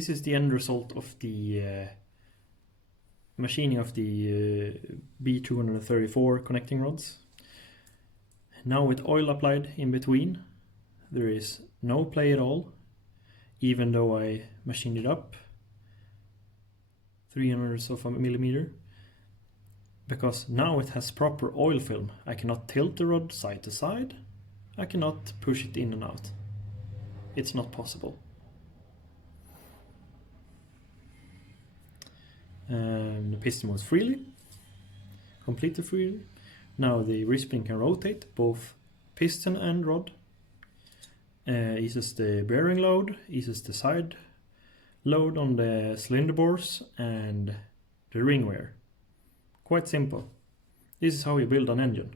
this is the end result of the machining of the B234 connecting rods. Now with oil applied in between, there is no play at all, even though I machined it up 300ths of a millimeter, because now it has proper oil film. I cannot tilt the rod side to side, I cannot push it in and out. It's not possible. The piston moves freely, completely freely. Now the wrist spring can rotate both piston and rod. Eases the bearing load, eases the side load on the cylinder bores and the ring wear. Quite simple. This is how you build an engine.